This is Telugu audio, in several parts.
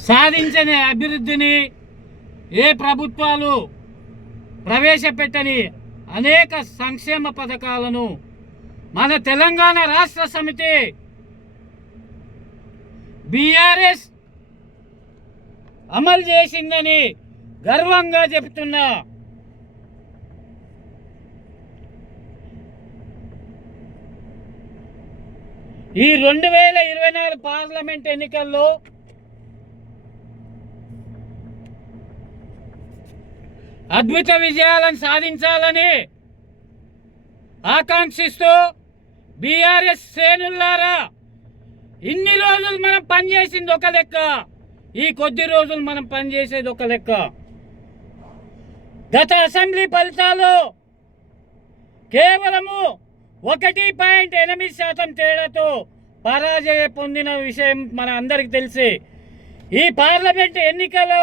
సాధించని అభివృద్ధిని ఏ ప్రభుత్వాలు ప్రవేశపెట్టని అనేక సంక్షేమ పథకాలను మన తెలంగాణ రాష్ట్ర సమితి బీఆర్ఎస్ అమలు చేసిందని గర్వంగా చెప్తున్నా ఈ రెండు వేల ఇరవై నాలుగు పార్లమెంట్ ఎన్నికల్లో అద్భుత విజయాలను సాధించాలని ఆకాంక్షిస్తూ బీఆర్ఎస్ శ్రేణుల్లారా ఇన్ని రోజులు మనం పనిచేసింది ఒక లెక్క ఈ కొద్ది రోజులు మనం పనిచేసేది ఒక లెక్క. గత అసెంబ్లీ ఫలితాలు కేవలము ఒకటి పాయింట్ ఎనిమిది శాతం తేడాతో పరాజయ పొందిన విషయం మన అందరికి తెలిసి ఈ పార్లమెంట్ ఎన్నికలో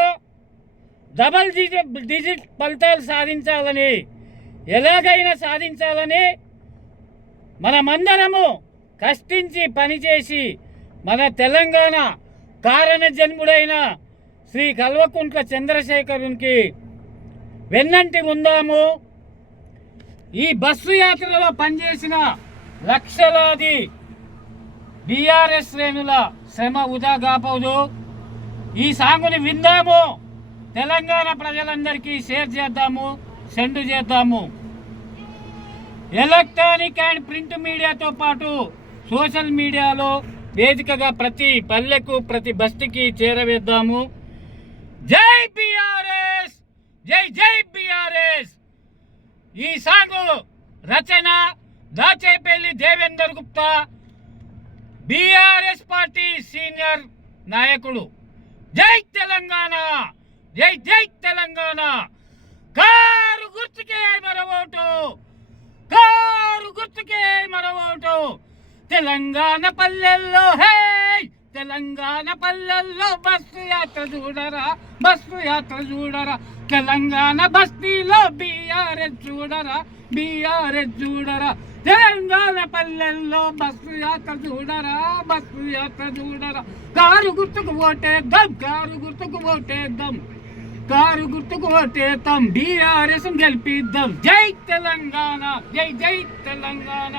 డబల్ డిజిట్ డిజిట్ ఫలితాలు సాధించాలని ఎలాగైనా సాధించాలని మనమందరము కష్టించి పనిచేసి మన తెలంగాణ కారణ జన్ముడైన శ్రీ కల్వకుంట్ల చంద్రశేఖరునికి వెన్నంటి ఉందాము ఈ బస్సు యాత్రలో పనిచేసిన లక్షలాది బీఆర్ఎస్ శ్రేణుల శ్రమ వృధా కాపోదు. ఈ సాంగుని విందాము. తెలంగాణ ప్రజలందరికీ షేర్ చేద్దాము సెండ్ చేద్దాము. ఎలక్ట్రానిక్ అండ్ ప్రింట్ మీడియాతో పాటు సోషల్ మీడియాలో వేదికగా ప్రతి పల్లెకు ప్రతి బస్తికి చేరవేద్దాము. జై బిఆర్ఎస్! జై జై బిఆర్ఎస్! ఈ సాంగ్ రచన Dachepalli Devender Gupta BRS party senior నాయకుడు జై తెలంగాణ! జై జై తెలంగాణ. కారు గుర్తుకే మరవోటు కారు గుర్తుకే మరవోటు తెలంగాణ పల్లెల్లో హే! తెలంగాణ పల్లెల్లో బస్సు యాత్ర చూడరా బస్సు యాత్ర చూడరా. తెలంగాణ బస్తీలో బీఆర్ఎస్ చూడరా బీఆర్ఎస్ చూడరా. తెలంగాణ పల్లెల్లో బస్సు యాత్ర చూడరా బస్సు యాత్ర చూడరా. కారు గుర్తుకు ఓటేద్దాం కారు గుర్తుకు ఓటేద్దాం కారు గుర్తుకు తమ్ బీఆర్ఎస్ గెలిపిద్దాం. జై తెలంగాణ జై జై తెలంగాణ.